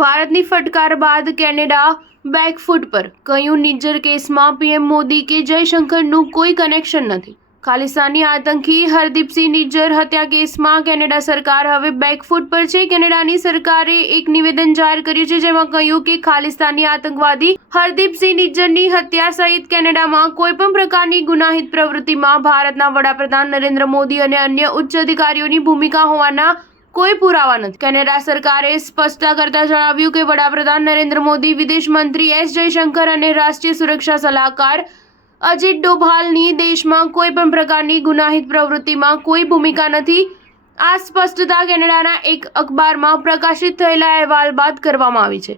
ભારતની ફટકાર બાદ Canada back foot પર કહ્યું, નિજ્જર કેસમાં પીએમ મોદી કે જયશંકરનું કોઈ કનેક્શન નથી। ખાલિસ્તાની આતંકી હરદીપસિંહ નિજ્જર હત્યા કેસમાં કેનેડા સરકાર હવે બેકફૂટ પર છે। કેનેડાની સરકારે એક નિવેદન જાહેર કર્યું છે, જેમાં કહ્યું કે ખાલિસ્તાની આતંકવાદી હરદીપસિંહ નિજ્જરની હત્યા સહિત કેનેડામાં કોઈપણ પ્રકારની ગુનાહિત પ્રવૃત્તિમાં ભારતના વડાપ્રધાન નરેન્દ્ર મોદી અને અન્ય ઉચ્ચ અધિકારીઓની ભૂમિકા હોવાના કોઈ પુરાવા નથી। કેનેડા સરકારે સ્પષ્ટતા કરતા જણાવ્યું કે વડાપ્રધાન નરેન્દ્ર મોદી, વિદેશ મંત્રી એસ જયશંકર અને રાષ્ટ્રીય સુરક્ષા સલાહકાર અજીત ડોભાલની દેશમાં કોઈ પણ પ્રકારની ગુનાહિત પ્રવૃત્તિમાં કોઈ ભૂમિકા નથી। આ સ્પષ્ટતા કેનેડાના એક અખબારમાં પ્રકાશિત થયેલા અહેવાલ બાદ કરવામાં આવી છે,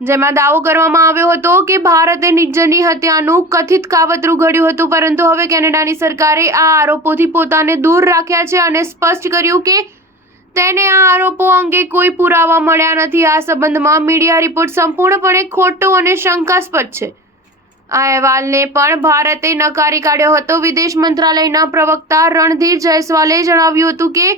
જેમાં દાવો કરવામાં આવ્યો હતો કે ભારતે નિજ્જરની હત્યાનું કથિત કાવતરું ઘડ્યું હતું, પરંતુ હવે કેનેડાની સરકારે આ આરોપોથી પોતાને દૂર રાખ્યા છે અને સ્પષ્ટ કર્યું કે તેને આ આરોપો અંગે કોઈ પુરાવા મળ્યા નથી। આ સંબંધમાં મીડિયા રિપોર્ટ સંપૂર્ણપણે ખોટો અને શંકાસ્પદ છે। આ અહેવાલને પણ ભારતે નકારી કાઢ્યો હતો। વિદેશ મંત્રાલયના પ્રવક્તા રણધીર જયસ્વાલે જણાવ્યું હતું કે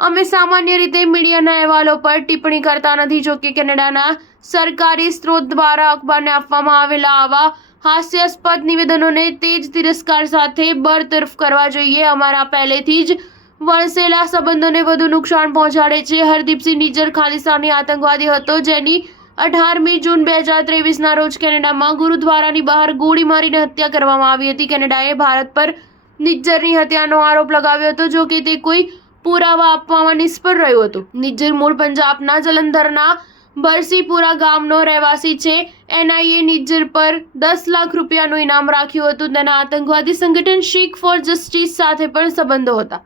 અમે સામાન્ય રીતે મીડિયાના અહેવાલો પર ટિપ્પણી કરતા નથી। જોકે કેનેડાના સરકારી સ્ત્રોત દ્વારા અખબારને આપવામાં આવેલા આવા હાસ્યાસ્પદ નિવેદનોને તેજ તિરસ્કાર સાથે બરતરફ કરવા જોઈએ। અમારા પહેલેથી જ વણસેલા સંબંધોને વધુ નુકસાન પહોંચાડે છે। હરદીપસિંહ નિજ્જર ખાલિસ્તાની આતંકવાદી હતો, જેની 18મી જૂન 2023ના રોજ કેનેડામાં ગુરુદ્વારાની બહાર ગોળી મારીને હત્યા કરવામાં આવી હતી। કેનેડાએ ભારત પર નિજ્જરની હત્યાનો આરોપ લગાવ્યો હતો, જો કે તે કોઈ પુરાવા આપવામાં નિષ્ફળ રહ્યું હતું। નિજ્જર મૂળ પંજાબના જલંધરના બરસીપુરા ગામનો રહેવાસી છે। એનઆઈએ નિજ્જર પર 10 લાખ રૂપિયાનું ઇનામ રાખ્યું હતું। તેના આતંકવાદી સંગઠન શીખ ફોર જસ્ટિસ સાથે પણ સંબંધો હતા।